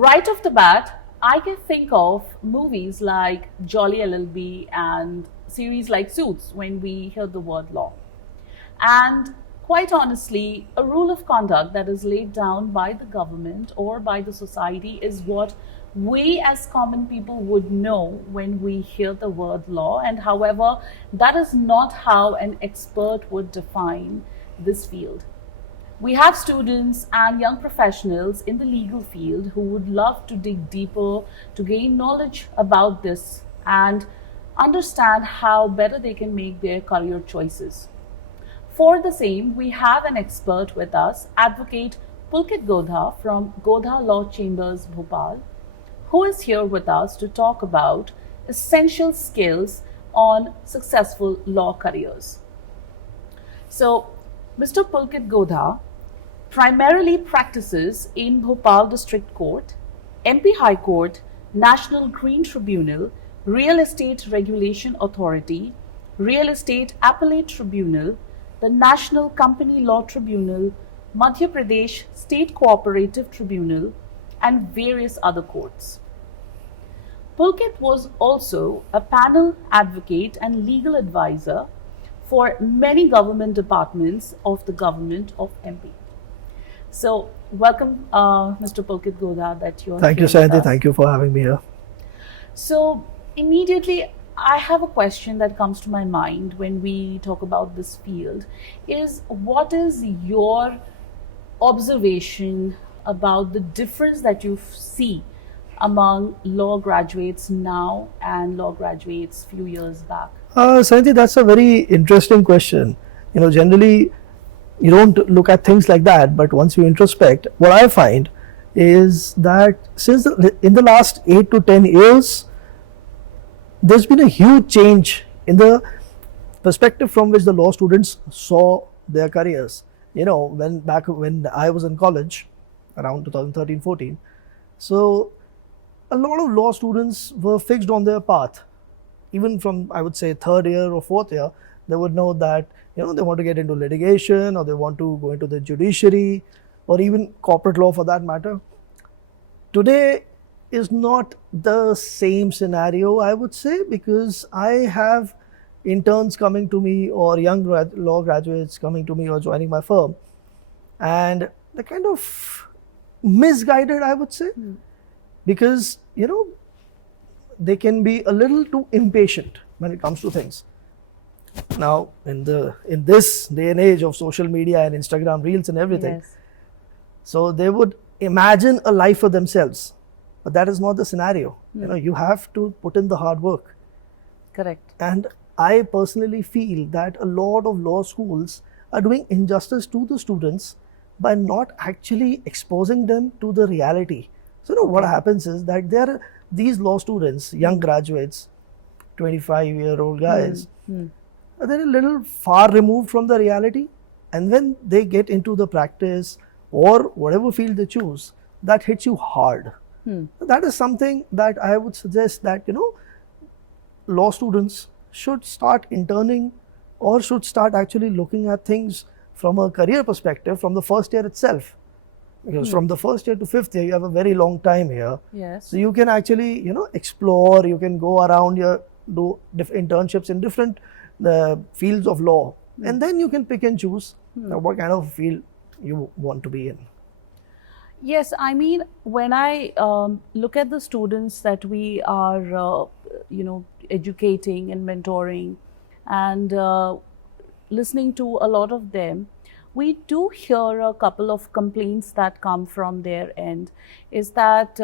right off the bat, I can think of movies like Jolly LLB and series like Suits when we hear the word law. And quite honestly, a rule of conduct that is laid down by the government or by the society is what we as common people would know when we hear the word law. And however, that is not how an expert would define this field. We have students and young professionals in the legal field who would love to dig deeper to gain knowledge about this and understand how better they can make their career choices. For the same, we have an expert with us, Advocate Pulkit Godha from Godha Law Chambers, Bhopal, who is here with us to talk about essential skills on successful law careers. So, Mr. Pulkit Godha primarily practices in Bhopal District Court, MP High Court, National Green Tribunal, Real Estate Regulation Authority, Real Estate Appellate Tribunal, the National Company Law Tribunal, Madhya Pradesh State Cooperative Tribunal, and various other courts. Pulkit was also a panel advocate and legal advisor for many government departments of the government of MP. So, welcome, Mr. Pulkit Godha, that you're Thank you, Sayanti. Thank you for having me here. So, immediately, I have a question that comes to my mind when we talk about this field is what is your observation about the difference that you see among law graduates now and law graduates few years back? Sayanti, that's a very interesting question. Generally, you don't look at things like that, but once you introspect, what I find is that in the last 8 to 10 years, there's been a huge change in the perspective from which the law students saw their careers. When I was in college, around 2013-14, so a lot of law students were fixed on their path. Even from, I would say, third year or fourth year, they would know that they want to get into litigation, or they want to go into the judiciary, or even corporate law for that matter. Today is not the same scenario, I would say, because I have interns coming to me or young law graduates coming to me or joining my firm, and they're kind of misguided, I would say, because they can be a little too impatient when it comes to things. Now, in this day and age of social media and Instagram reels and everything, Yes. so they would imagine a life for themselves, but that is not the scenario. You have to put in the hard work. Correct. And I personally feel that a lot of law schools are doing injustice to the students by not actually exposing them to the reality. So what happens is that these law students, young graduates, 25-year-old guys, they're a little far removed from the reality, and when they get into the practice or whatever field they choose, that hits you hard. That is something that I would suggest that law students should start interning or should start actually looking at things from a career perspective from the first year itself. Because from the first year to fifth year, you have a very long time here. Yes. So you can actually, explore, you can go around here, do internships in different fields of law. And then you can pick and choose what kind of field you want to be in. Yes, I mean, when I look at the students that we are, educating and mentoring and listening to a lot of them, we do hear a couple of complaints that come from their end, is that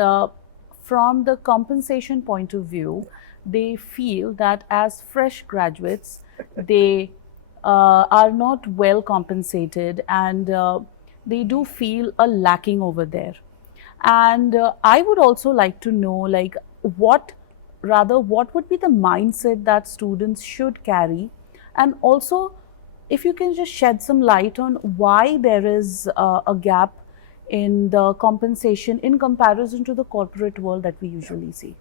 from the compensation point of view, they feel that as fresh graduates, they are not well compensated, and they do feel a lacking over there. And I would also like to know, what would be the mindset that students should carry, and also if you can just shed some light on why there is a gap in the compensation in comparison to the corporate world that we usually see.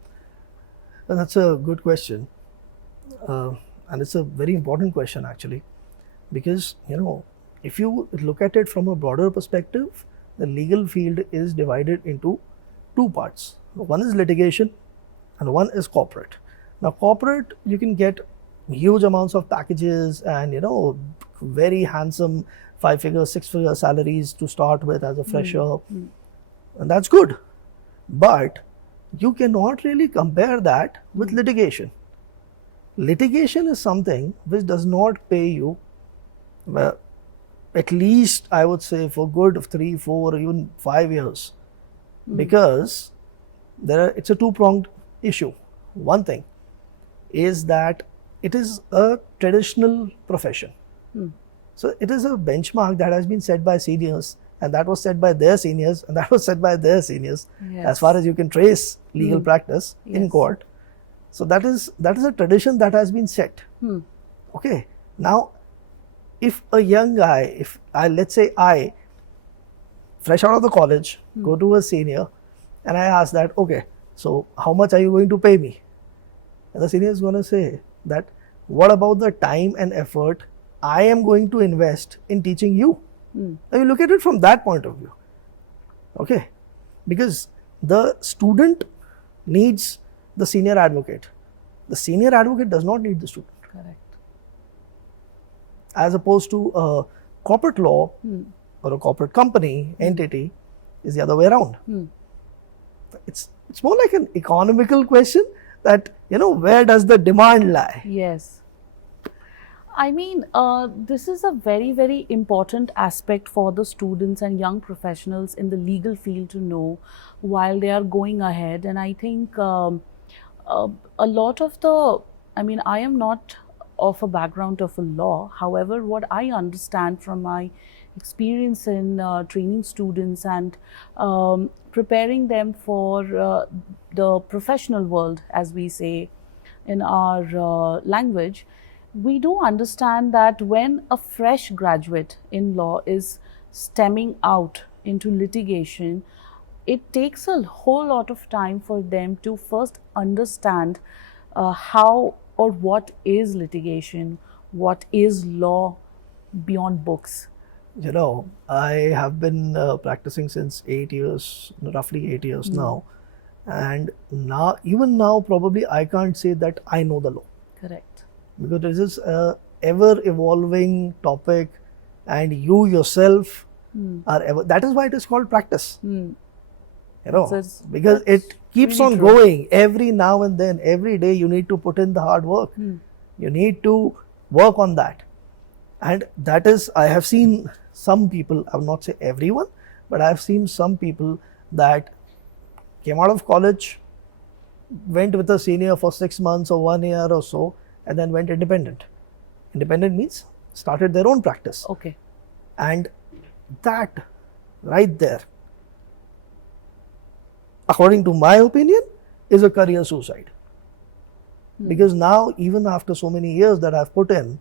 Well, that's a good question, and it's a very important question actually, because if you look at it from a broader perspective, the legal field is divided into two parts. One is litigation and one is corporate. Now corporate, you can get huge amounts of packages and very handsome 5-figure, 6-figure salaries to start with as a fresher, and that's good. But you cannot really compare that with litigation. Litigation is something which does not pay you, well, at least I would say for good 3, 4, even 5 years, because it's a two-pronged issue. One thing is that it is a traditional profession. So it is a benchmark that has been set by seniors, and that was set by their seniors, and that was set by their seniors, as far as you can trace legal practice in court. So that is a tradition that has been set. Okay. Now, if a young guy, let's say I, fresh out of the college, go to a senior, and I ask that, okay, so how much are you going to pay me? And the senior is going to say that, what about the time and effort I am going to invest in teaching you? Now you look at it from that point of view. Okay. Because the student needs the senior advocate. The senior advocate does not need the student. Correct. As opposed to a corporate law or a corporate company entity is the other way around. It's more like an economical question that, where does the demand lie? Yes. I mean, this is a very, very important aspect for the students and young professionals in the legal field to know while they are going ahead. And I think a lot of I am not of a background of a law. However, what I understand from my experience in training students and preparing them for the professional world, as we say in our language, we do understand that when a fresh graduate in law is stemming out into litigation, it takes a whole lot of time for them to first understand how or what is litigation, what is law beyond books. I have been practicing since 8 years, roughly 8 years now. And even now, probably I can't say that I know the law. Correct. Because this is a ever evolving topic, and you yourself are ever, that is why it is called practice. Because it keeps really on true. going every now and then. Every day you need to put in the hard work. You need to work on that. And that is, I have seen some people, I will not say everyone, but I have seen some people that came out of college, went with a senior for 6 months or 1 year or so, and then went independent. Independent means started their own practice. Okay. And that right there, according to my opinion, is a career suicide. Because now, even after so many years that I've put in,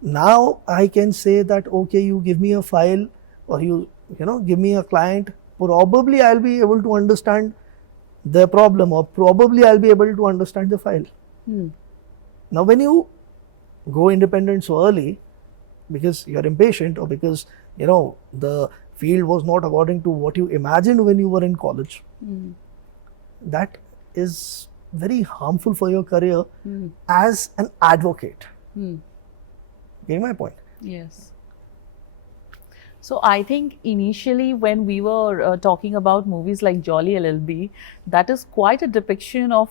now I can say that, okay, you give me a file or you give me a client, probably I'll be able to understand the problem, or probably I'll be able to understand the file. Now, when you go independent so early, because you're impatient or because, the field was not according to what you imagined when you were in college, that is very harmful for your career as an advocate. Getting my point? Yes. So I think initially when we were talking about movies like Jolly LLB, that is quite a depiction of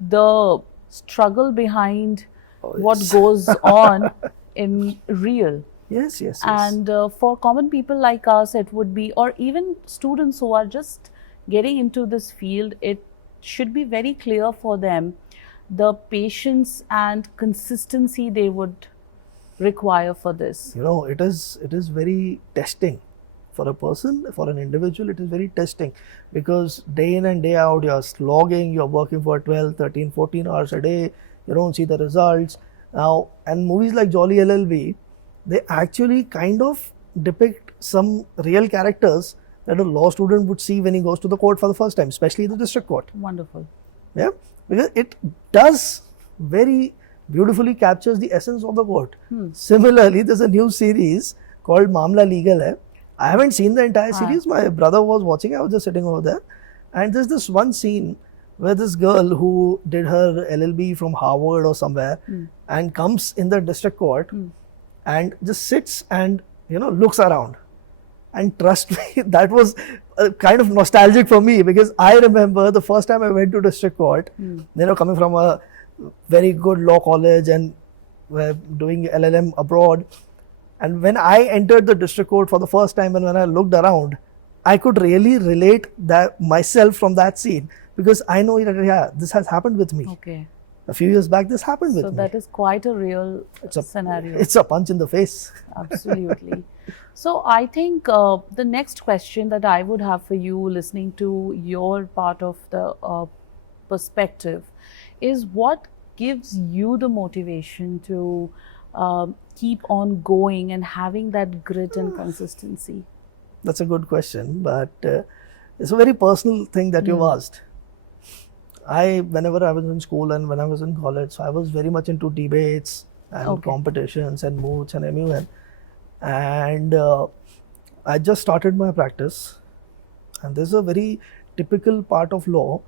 the struggle behind what goes on in real. Yes. And for common people like us, it would be, or even students who are just getting into this field, it should be very clear for them the patience and consistency they would require for this. It is very testing for a person, for an individual. It is very testing, because day in and day out you're slogging, you're working for 12, 13, 14 hours a day, you don't see the results. Now, and movies like Jolly LLB, they actually kind of depict some real characters that a law student would see when he goes to the court for the first time, especially the district court. Wonderful. Yeah, because it does very beautifully captures the essence of the court. Similarly, there's a new series called Mamla Legal Hai. I haven't seen the entire series. My brother was watching. I was just sitting over there, And there's this one scene where this girl who did her LLB from Harvard or somewhere and comes in the district court and just sits and looks around. And trust me, that was kind of nostalgic for me, because I remember the first time I went to district court, coming from a very good law college and doing LLM abroad. And when I entered the district court for the first time and when I looked around, I could really relate that myself from that scene, because I know that, yeah, this has happened with me. Okay. A few years back, this happened with me. So that is quite a real scenario. It's a punch in the face. Absolutely. So I think the next question that I would have for you, listening to your part of the perspective, is what gives you the motivation to keep on going and having that grit and consistency? That's a good question, but it's a very personal thing that you've asked. Whenever I was in school and when I was in college, so I was very much into debates and competitions and moots and MUN. And I just started my practice. And this is a very typical part of law,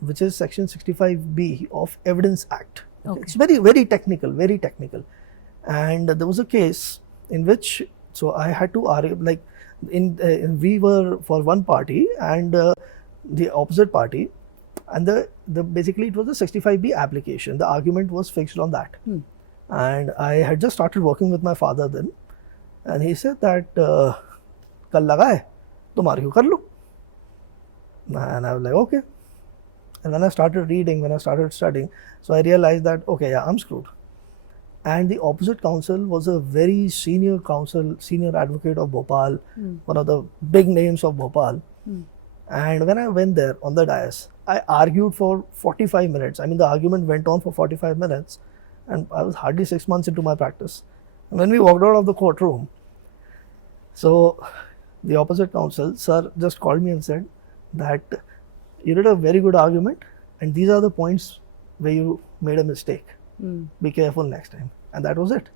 which is Section 65B of Evidence Act. Okay. It's very, very technical, very technical. And there was a case in which, so I had to argue, like, we were for one party and the opposite party, and the basically it was a 65B application. The argument was fixed on that. And I had just started working with my father then, and he said that kal laga hai, tum argue kar lo. And I was like, okay. And when I started reading, when I started studying, so I realized that, okay, yeah, I'm screwed. And the opposite counsel was a very senior advocate of Bhopal, one of the big names of Bhopal. And when I went there on the dais, I argued for 45 minutes. I mean, the argument went on for 45 minutes, and I was hardly 6 months into my practice. And when we walked out of the courtroom, so the opposite counsel, sir, just called me and said that you did a very good argument, and these are the points where you made a mistake. Be careful next time. And that was it.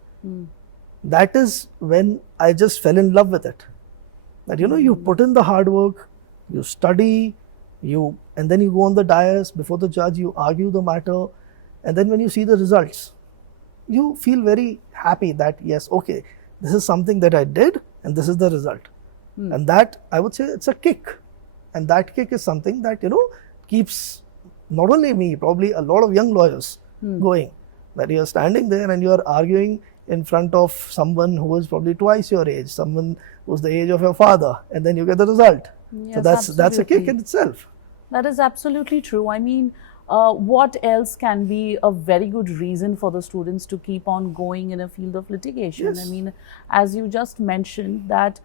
That is when I just fell in love with it. That, you put in the hard work, you study, and then you go on the dais before the judge, you argue the matter, and then when you see the results, you feel very happy that, yes, okay, this is something that I did and this is the result. And that, I would say, it's a kick. And that kick is something that, keeps not only me, probably a lot of young lawyers going. That you're standing there and you're arguing in front of someone who is probably twice your age, someone who's the age of your father, and then you get the result. Yes, so that's a kick in itself. That is absolutely true. I mean, what else can be a very good reason for the students to keep on going in a field of litigation? Yes. I mean, as you just mentioned, that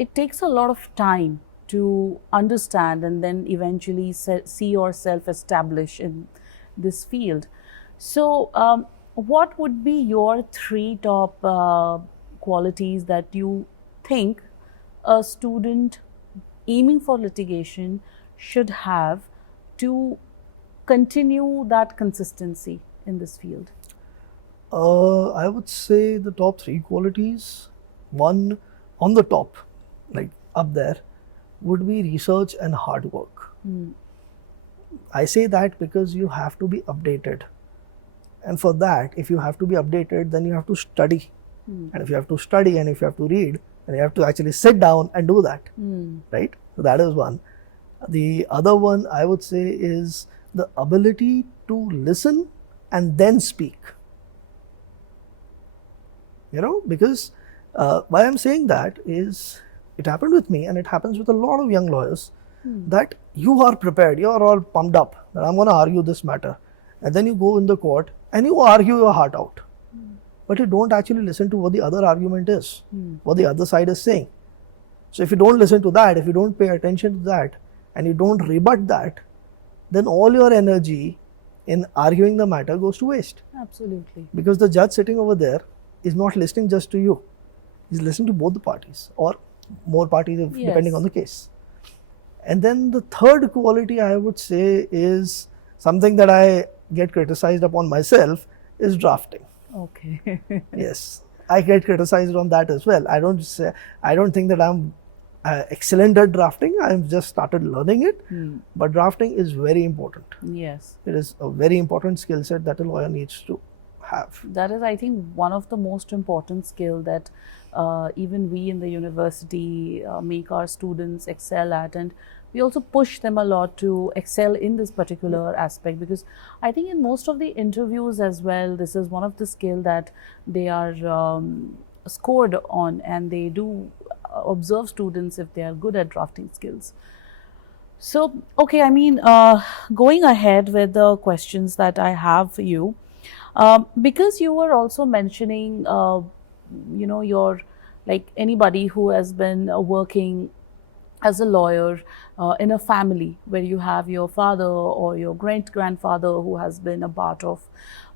it takes a lot of time to understand and then eventually see yourself establish in this field. So, what would be your 3 top qualities that you think a student aiming for litigation should have to continue that consistency in this field? I would say the top 3 qualities, one on the top, like up there, would be research and hard work. I say that because you have to be updated. And for that, if you have to be updated, then you have to study. And if you have to study and if you have to read, then you have to actually sit down and do that. Right? So that is one. The other one, I would say, is the ability to listen and then speak. Because why I'm saying that is, it happened with me and it happens with a lot of young lawyers, that you are prepared, you are all pumped up that I'm going to argue this matter. And then you go in the court and you argue your heart out. But you don't actually listen to what the other argument is, what the other side is saying. So if you don't listen to that, if you don't pay attention to that, and you don't rebut that, then all your energy in arguing the matter goes to waste. Absolutely. Because the judge sitting over there is not listening just to you. He's listening to both the parties, or more parties depending on the case. And then the third quality, I would say, is something that I get criticized upon myself, is drafting. Okay. Yes, I get criticized on that as well. I don't think that excellent at drafting. I've just started learning it. But drafting is very important. Yes. It is a very important skill set that a lawyer needs to have. That is, I think, one of the most important skill that even we in the university make our students excel at, and we also push them a lot to excel in this particular aspect, because I think in most of the interviews as well, this is one of the skill that they are scored on, and they do observe students if they are good at drafting skills. So, okay, I mean, going ahead with the questions that I have for you, because you were also mentioning, your, like anybody who has been working as a lawyer in a family where you have your father or your great-grandfather who has been a part of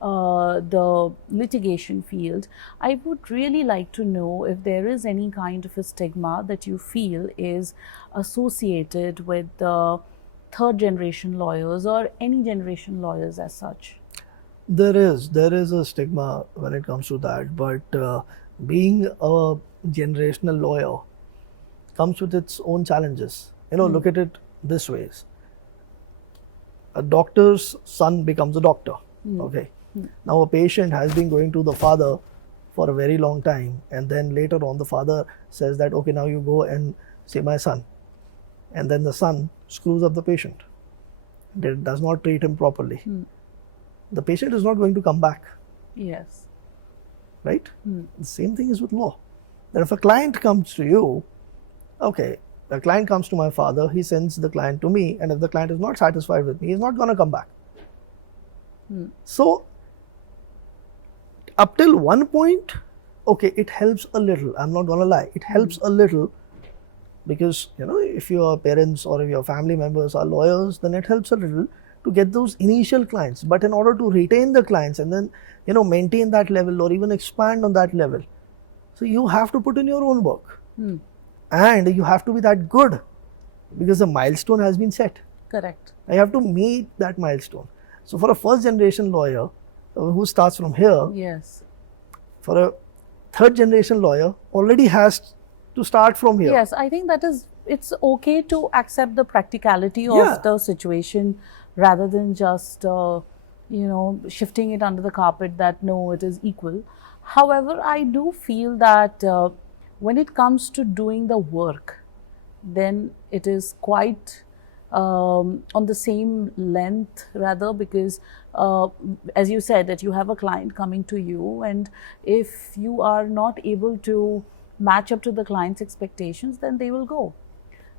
the litigation field, I would really like to know if there is any kind of a stigma that you feel is associated with the third-generation lawyers or any generation lawyers as such. There is a stigma when it comes to that, but being a generational lawyer comes with its own challenges. Look at it this way. A doctor's son becomes a doctor. Okay. Now a patient has been going to the father for a very long time, and then later on the father says that, okay, now you go and see my son. And then the son screws up the patient. Does not treat him properly. The patient is not going to come back. Yes. Right? The same thing is with law. That if a client comes to you, okay, the client comes to my father, he sends the client to me, and if the client is not satisfied with me, he's not going to come back. So, up till one point, okay, it helps a little. I'm not going to lie. It helps a little because, if your parents or if your family members are lawyers, then it helps a little to get those initial clients. But in order to retain the clients and then, maintain that level or even expand on that level, so you have to put in your own work. And you have to be that good because the milestone has been set. Correct. You have to meet that milestone. So for a first generation lawyer who starts from here, yes, for a third generation lawyer already has to start from here. Yes, I think it's okay to accept the practicality of the situation rather than just, shifting it under the carpet that no, it is equal. However, I do feel that when it comes to doing the work, then it is quite on the same length rather, because as you said that you have a client coming to you, and if you are not able to match up to the client's expectations, then they will go.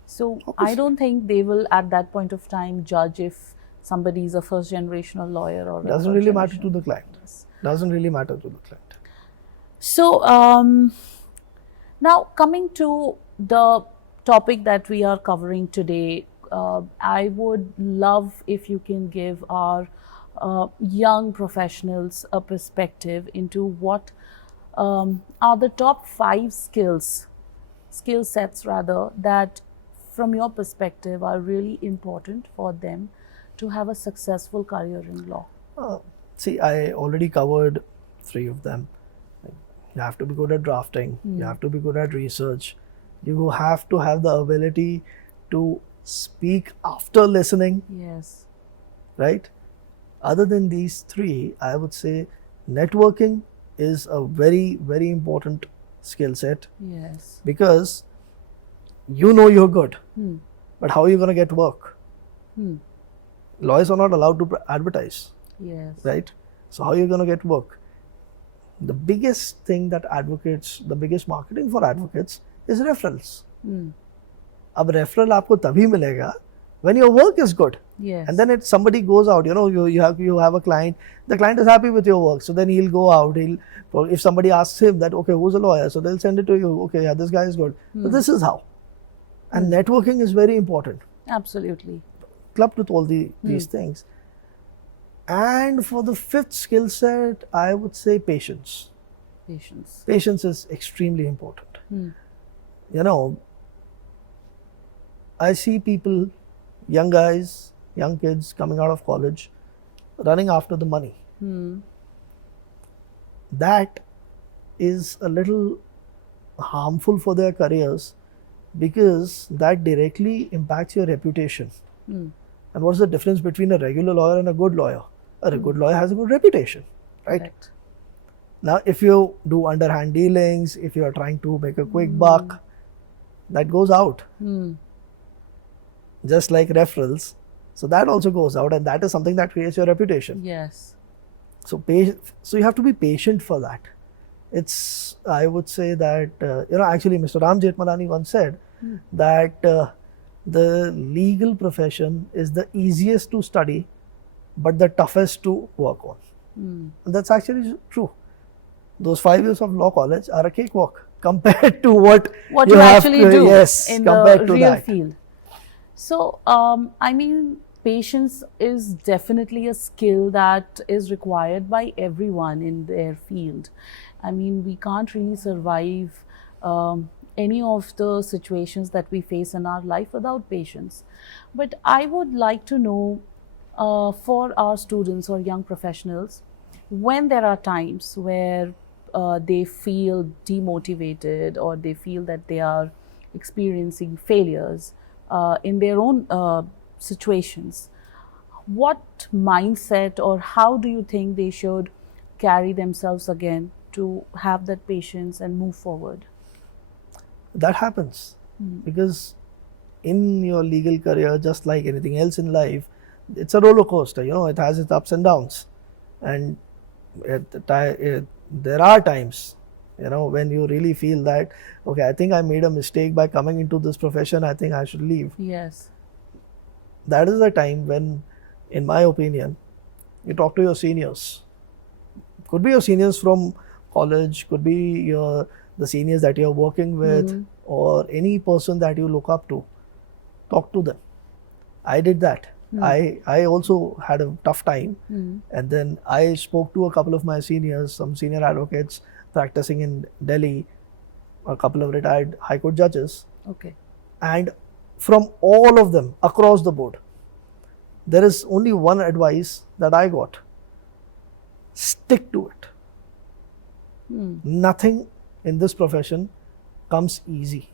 So I don't think they will at that point of time judge if somebody is a first generational lawyer or doesn't really matter to the client. Doesn't really matter to the client. So now coming to the topic that we are covering today, I would love if you can give our young professionals a perspective into what are the top 5 skill sets that from your perspective are really important for them to have a successful career in law. See, I already covered 3 of them. You have to be good at drafting, you have to be good at research, you have to have the ability to speak after listening. Yes. Right? Other than these 3, I would say networking is a very, very important skill set. Yes. Because you're good, but how are you going to get work? Lawyers are not allowed to advertise. Yes. Right? So how are you going to get work? The biggest thing that the biggest marketing for advocates is referrals. Ab referral aapko tabhi milega when your work is good. Yes. And then somebody goes out, you have a client, the client is happy with your work, so then he'll go out, if somebody asks him that, okay, who's a lawyer, so they'll send it to you, okay, yeah, this guy is good. So this is how. And networking is very important. Absolutely. Clubbed with all these things. And for the 5th skill set, I would say patience. Patience is extremely important. I see people, young guys, young kids coming out of college, running after the money. That is a little harmful for their careers because that directly impacts your reputation. Mm. And what's the difference between a regular lawyer and a good lawyer? A good lawyer has a good reputation, right? Correct. Now, if you do underhand dealings, if you are trying to make a quick buck, that goes out. Mm. Just like referrals. So that also goes out, and that is something that creates your reputation. Yes. So you have to be patient for that. It's, I would say that, actually Mr. Ram Jethmalani once said that the legal profession is the easiest to study, but the toughest to work on. And that's actually true. Those 5 years of law college are a cakewalk compared to what you have actually to, do yes, in compared the to real that. field. So, I mean, patience is definitely a skill that is required by everyone in their field. I mean, we can't really survive any of the situations that we face in our life without patience. But I would like to know for our students or young professionals, when there are times where they feel demotivated or they feel that they are experiencing failures in their own situations, what mindset or how do you think they should carry themselves again to have that patience and move forward? That happens because in your legal career, just like anything else in life, it's a roller coaster. It has its ups and downs, and there are times, when you really feel that, okay, I think I made a mistake by coming into this profession. I think I should leave. Yes. That is the time when, in my opinion, you talk to your seniors. Could be your seniors from college, could be the seniors that you're working with, or any person that you look up to. Talk to them. I did that. I also had a tough time, and then I spoke to a couple of my seniors, some senior advocates practicing in Delhi, a couple of retired High Court judges. Okay. And from all of them across the board, there is only one advice that I got: stick to it. Nothing in this profession comes easy.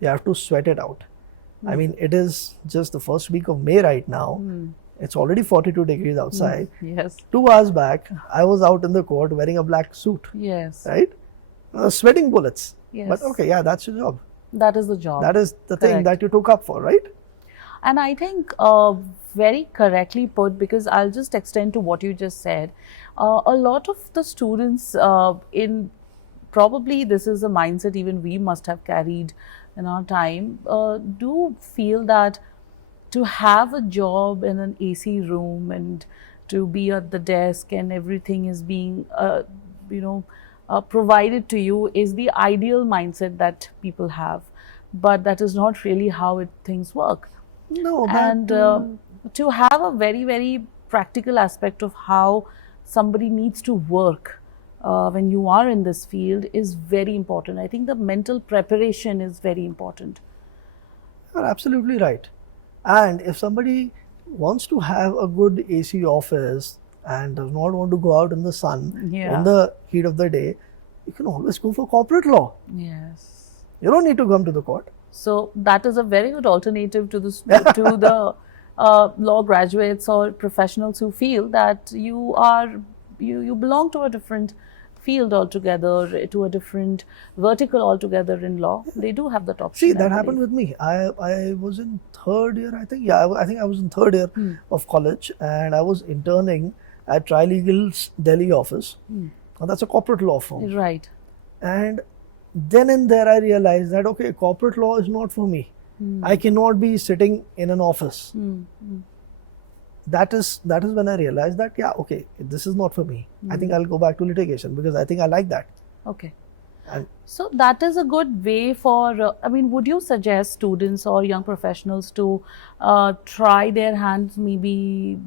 You have to sweat it out. I mean, it is just the first week of May right now. It's already 42 degrees outside. Yes. 2 hours back, I was out in the court wearing a black suit. Yes. Right? Sweating bullets. Yes. But okay, yeah, that's your job. That is the job. That is the thing that you took up for, right? And I think very correctly put, because I'll just extend to what you just said. A lot of the students in probably this is a mindset even we must have carried in our time, do feel that to have a job in an AC room and to be at the desk and everything is being, provided to you is the ideal mindset that people have. But that is not really how things work. No, and to have a very, very practical aspect of how somebody needs to work when you are in this field is very important. I think the mental preparation is very important. You're absolutely right. And if somebody wants to have a good AC office and does not want to go out in the sun, in the heat of the day, you can always go for corporate law. Yes. You don't need to come to the court. So that is a very good alternative to the law graduates or professionals who feel that you belong to a different field altogether, to a different vertical altogether in law. They do have that option. See, that happened with me. I was in third year, I think. Yeah, I think I was in third year of college, and I was interning at Trilegal's Delhi office. And that's a corporate law firm. Right. And then and there I realized that, okay, corporate law is not for me. I cannot be sitting in an office. That is when I realized that, yeah, okay, this is not for me. I think I'll go back to litigation because I think I like that. Okay. And so that is a good way for, would you suggest students or young professionals to try their hands maybe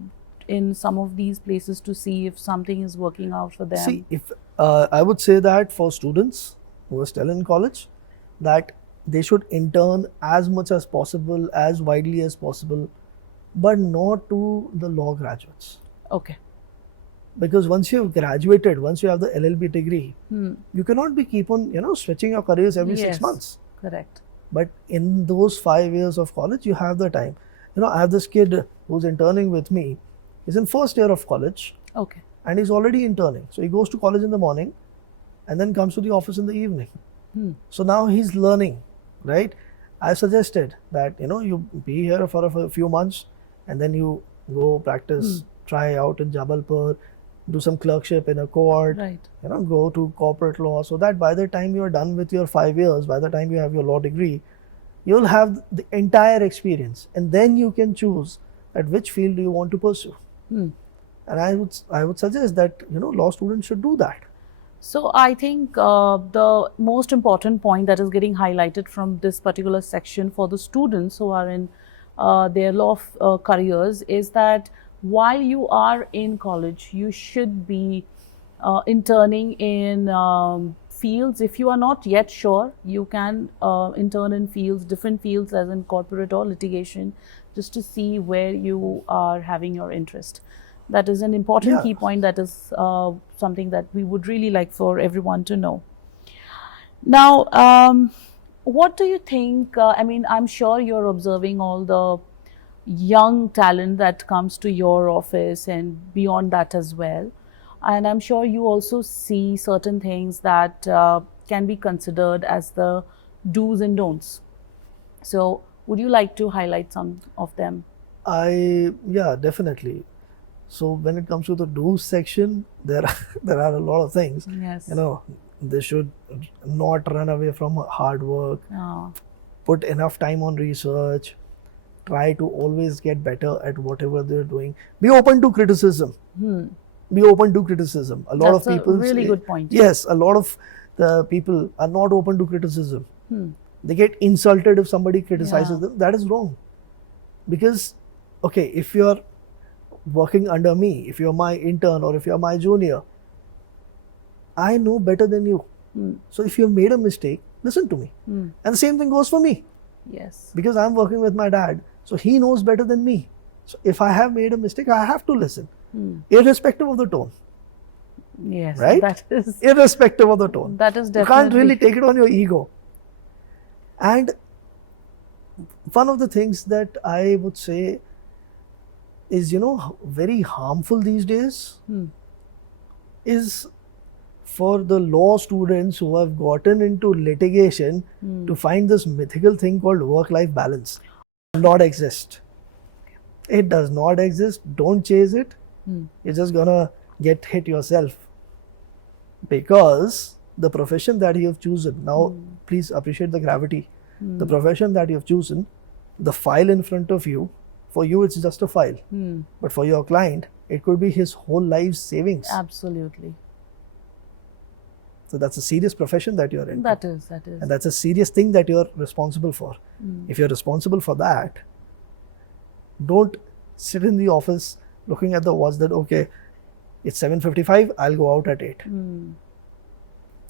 in some of these places to see if something is working out for them? See, if I would say that for students who are still in college, that they should intern as much as possible, as widely as possible, but not to the law graduates. Okay. Because once you have graduated, once you have the LLB degree, you cannot be keep on, switching your careers every 6 months. Correct. But in those 5 years of college, you have the time. I have this kid who's interning with me. He's in first year of college. Okay. And he's already interning. So he goes to college in the morning and then comes to the office in the evening. So now he's learning, right? I suggested that, you be here for a few months and then you go practice, try out in Jabalpur, do some clerkship in a court, Right. Go to corporate law, so that by the time you're done with your 5 years, by the time you have your law degree, you'll have the entire experience, and then you can choose at which field you want to pursue. And I would suggest that law students should do that. So I think the most important point that is getting highlighted from this particular section for the students who are in their law careers is that while you are in college, you should be interning in fields. If you are not yet sure, you can intern in fields, different fields as in corporate or litigation, just to see where you are having your interest. That is an important key point. That is something that we would really like for everyone to know. Now, what do you think? I mean, I'm sure you're observing all the young talent that comes to your office and beyond that as well. And I'm sure you also see certain things that can be considered as the do's and don'ts. So, would you like to highlight some of them? Yeah, definitely. So when it comes to the do's section, there are a lot of things. Yes. They should not run away from hard work. Put enough time on research. Try to always get better at whatever they're doing. Be open to criticism. Be open to criticism. A lot That's of people. A really good point. Yes, a lot of the people are not open to criticism. They get insulted if somebody criticizes them. That is wrong. Because, okay, if you're working under me, if you're my intern or if you're my junior, I know better than you. So if you've made a mistake, listen to me. And the same thing goes for me. Yes. Because I'm working with my dad, so he knows better than me. So if I have made a mistake, I have to listen, irrespective of the tone. Yes. Right? That is irrespective of the tone. That is definitely. You can't really take it on your ego. And one of the things that I would say is, very harmful these days is for the law students who have gotten into litigation to find this mythical thing called work-life balance. It does not exist. It does not exist. Don't chase it. You're just gonna get hit yourself. Because the profession that you have chosen, now please appreciate the gravity. The profession that you have chosen, the file in front of you, for you it's just a file. But for your client, it could be his whole life's savings. Absolutely. So that's a serious profession that you're in. That is. And that's a serious thing that you're responsible for. If you're responsible for that, don't sit in the office looking at the watch that, okay, it's 7:55, I'll go out at 8.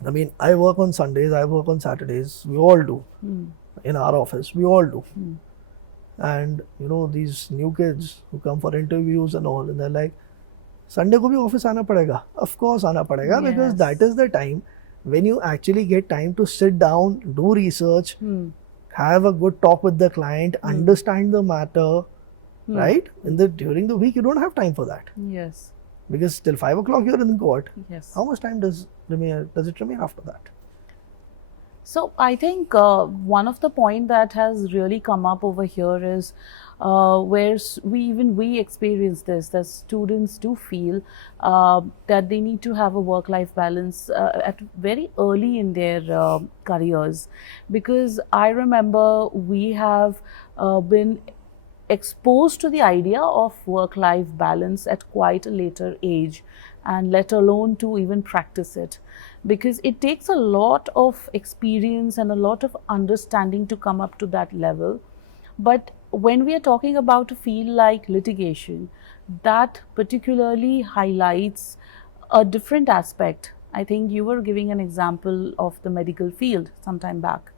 I mean, I work on Sundays, I work on Saturdays, we all do. In our office, we all do. And, these new kids who come for interviews and all, and they're like, Sunday ko bhi office aana padega. Of course aana padega, because that is the time when you actually get time to sit down, do research, have a good talk with the client, understand the matter, right? During the week, you don't have time for that. Yes. Because till 5 o'clock you're in the court. Yes. How much time does it remain after that? So I think one of the point that has really come up over here is where we experience this, that students do feel that they need to have a work-life balance at very early in their careers, because I remember we have been exposed to the idea of work-life balance at quite a later age, and let alone to even practice it, because it takes a lot of experience and a lot of understanding to come up to that level. But when we are talking about a field like litigation, that particularly highlights a different aspect. I think you were giving an example of the medical field some time back,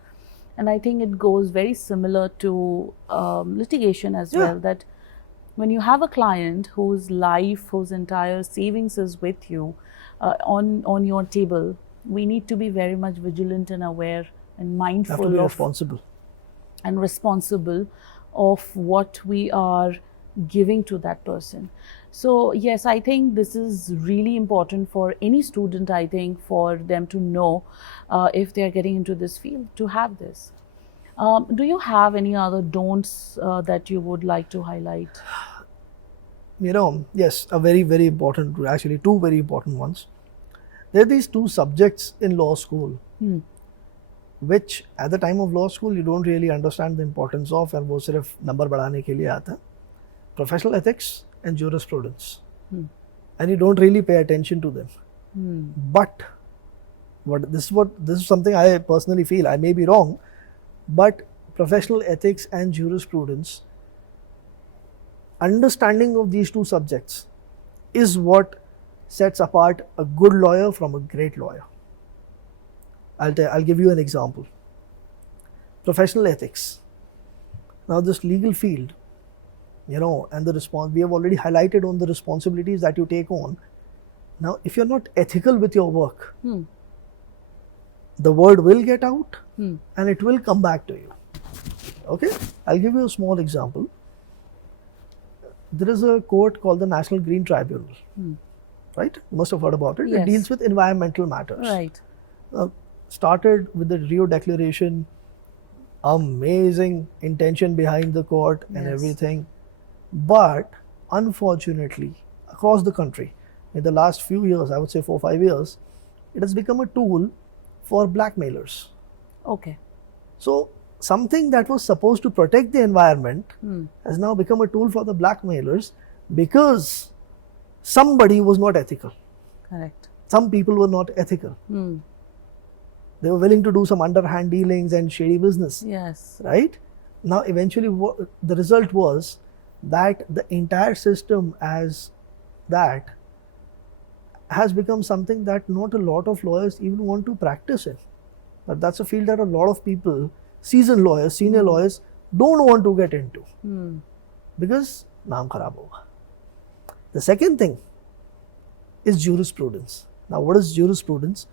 and I think it goes very similar to litigation as well, that when you have a client whose life, whose entire savings is with you on your table, we need to be very much vigilant and aware and mindful Have to be responsible. and responsible of what we are giving to that person. So yes, I think this is really important for any student, I think, for them to know if they are getting into this field, to have this. Do you have any other don'ts that you would like to highlight? Yes, a very, very important, actually two very important ones. There are these two subjects in law school, which at the time of law school you don't really understand the importance of, and वो सिर्फ number बढ़ाने के लिए आता है. Professional ethics and jurisprudence, and you don't really pay attention to them. But this is something I personally feel. I may be wrong, but professional ethics and jurisprudence, understanding of these two subjects is what sets apart a good lawyer from a great lawyer. I'll give you an example. Professional ethics. Now this legal field, and we have already highlighted on the responsibilities that you take on. Now, if you're not ethical with your work, the word will get out and it will come back to you. Okay? I'll give you a small example. There is a court called the National Green Tribunal, right? You must have heard about it. Yes. It deals with environmental matters. Right. Started with the Rio Declaration, amazing intention behind the court and Yes. everything. But unfortunately, across the country, in the last few years, I would say 4 or 5 years, it has become a tool for blackmailers. Okay. So something that was supposed to protect the environment has now become a tool for the blackmailers because somebody was not ethical. Correct. Some people were not ethical. They were willing to do some underhand dealings and shady business. Yes. Right? Now, eventually, the result was that the entire system as that has become something that not a lot of lawyers even want to practice in. But that's a field that a lot of people, seasoned lawyers, senior lawyers, don't want to get into because naam kharab hoga. The second thing is jurisprudence. Now, what is jurisprudence?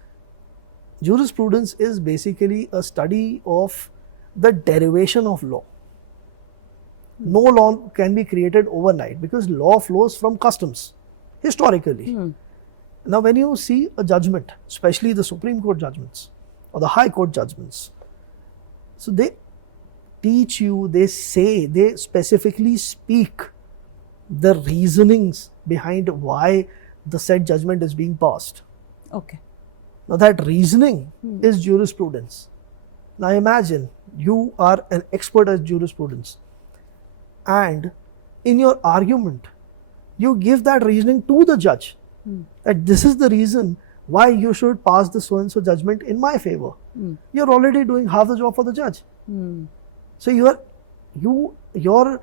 Jurisprudence is basically a study of the derivation of law. No law can be created overnight because law flows from customs historically. Now, when you see a judgment, especially the Supreme Court judgments or the High Court judgments, so they teach you, they specifically speak the reasonings behind why the said judgment is being passed. Okay. Now, that reasoning is jurisprudence. Now, imagine you are an expert at jurisprudence, and in your argument, you give that reasoning to the judge that this is the reason why you should pass the so and so judgment in my favor. You're already doing half the job for the judge. So your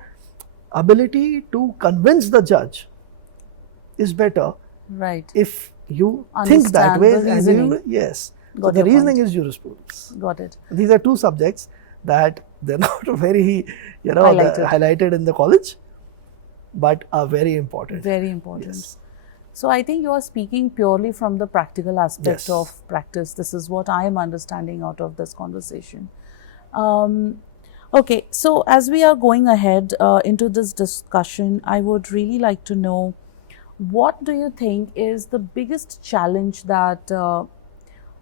ability to convince the judge is better Right. if you think that Understand way. the reasoning. Yes. So Got the your reasoning point. is jurisprudence. Got it. These are two subjects that they're not very, Highlighted. highlighted in the college, but are very important. Very important. Yes. So I think you are speaking purely from the practical aspect Yes. of practice. This is what I am understanding out of this conversation. Okay, so as we are going ahead into this discussion, I would really like to know, what do you think is the biggest challenge that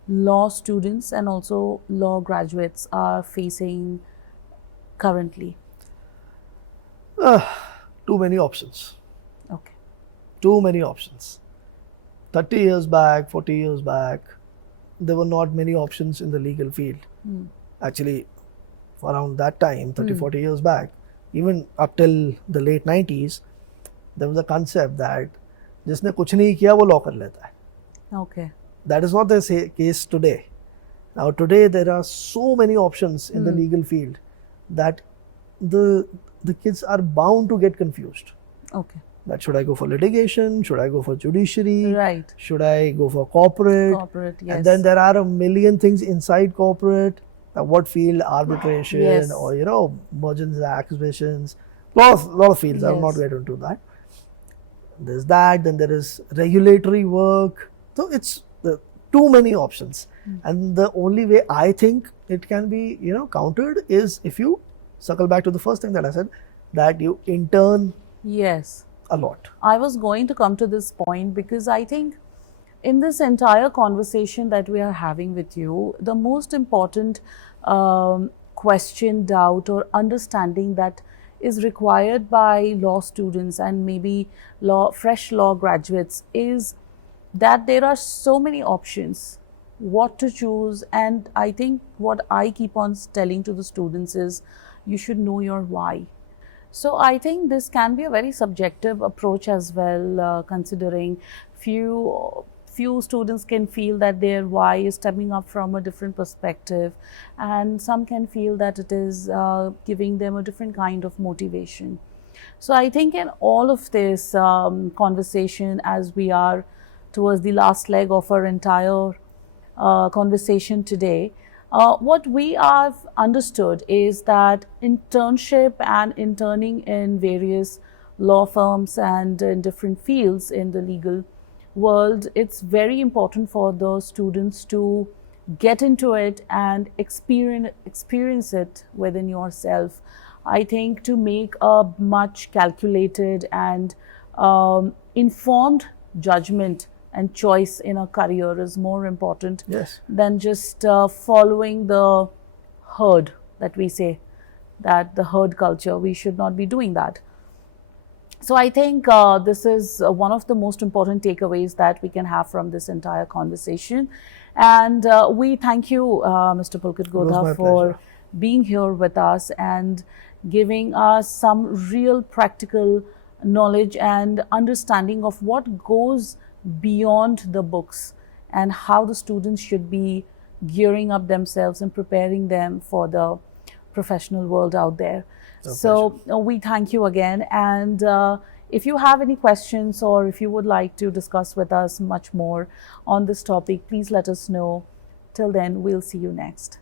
law students and also law graduates are facing currently? Too many options. Okay. Too many options. 30 years back, 40 years back, there were not many options in the legal field. Actually, around that time, 30, 40 years back, even up till the late 90s, there was a concept that जिसने कुछ नहीं किया वो law कर लेता है. Okay. That is not the case today. Now today there are so many options in the legal field that the kids are bound to get confused. Okay. That should I go for litigation? Should I go for judiciary? Right. Should I go for corporate? Corporate, yes. And then there are a million things inside corporate. What field? Arbitration Yes. or mergers and acquisitions. Lot of fields. I will not Yes. get into that. There's that. Then there is regulatory work. So it's too many options. And the only way I think it can be countered is if you circle back to the first thing that I said, that you intern Yes. a lot. I was going to come to this point because I think in this entire conversation that we are having with you, the most important question, doubt, or understanding that is required by law students and maybe fresh law graduates is that there are so many options what to choose. And I think what I keep on telling to the students is you should know your why. So I think this can be a very subjective approach as well, considering few students can feel that their why is stemming up from a different perspective, and some can feel that it is giving them a different kind of motivation. So I think in all of this conversation, as we are towards the last leg of our entire conversation today, what we have understood is that internship and interning in various law firms and in different fields in the legal world, it's very important for the students to get into it and experience it within yourself. I think to make a much calculated and informed judgment and choice in a career is more important Yes. than just following the herd, that we say, that the herd culture. We should not be doing that. So I think this is one of the most important takeaways that we can have from this entire conversation. And we thank you, Mr. Pulkit Godha, my for pleasure. being here with us and giving us some real practical knowledge and understanding of what goes beyond the books and how the students should be gearing up themselves and preparing them for the professional world out there. So we thank you again. And if you have any questions or if you would like to discuss with us much more on this topic, please let us know. Till then, we'll see you next.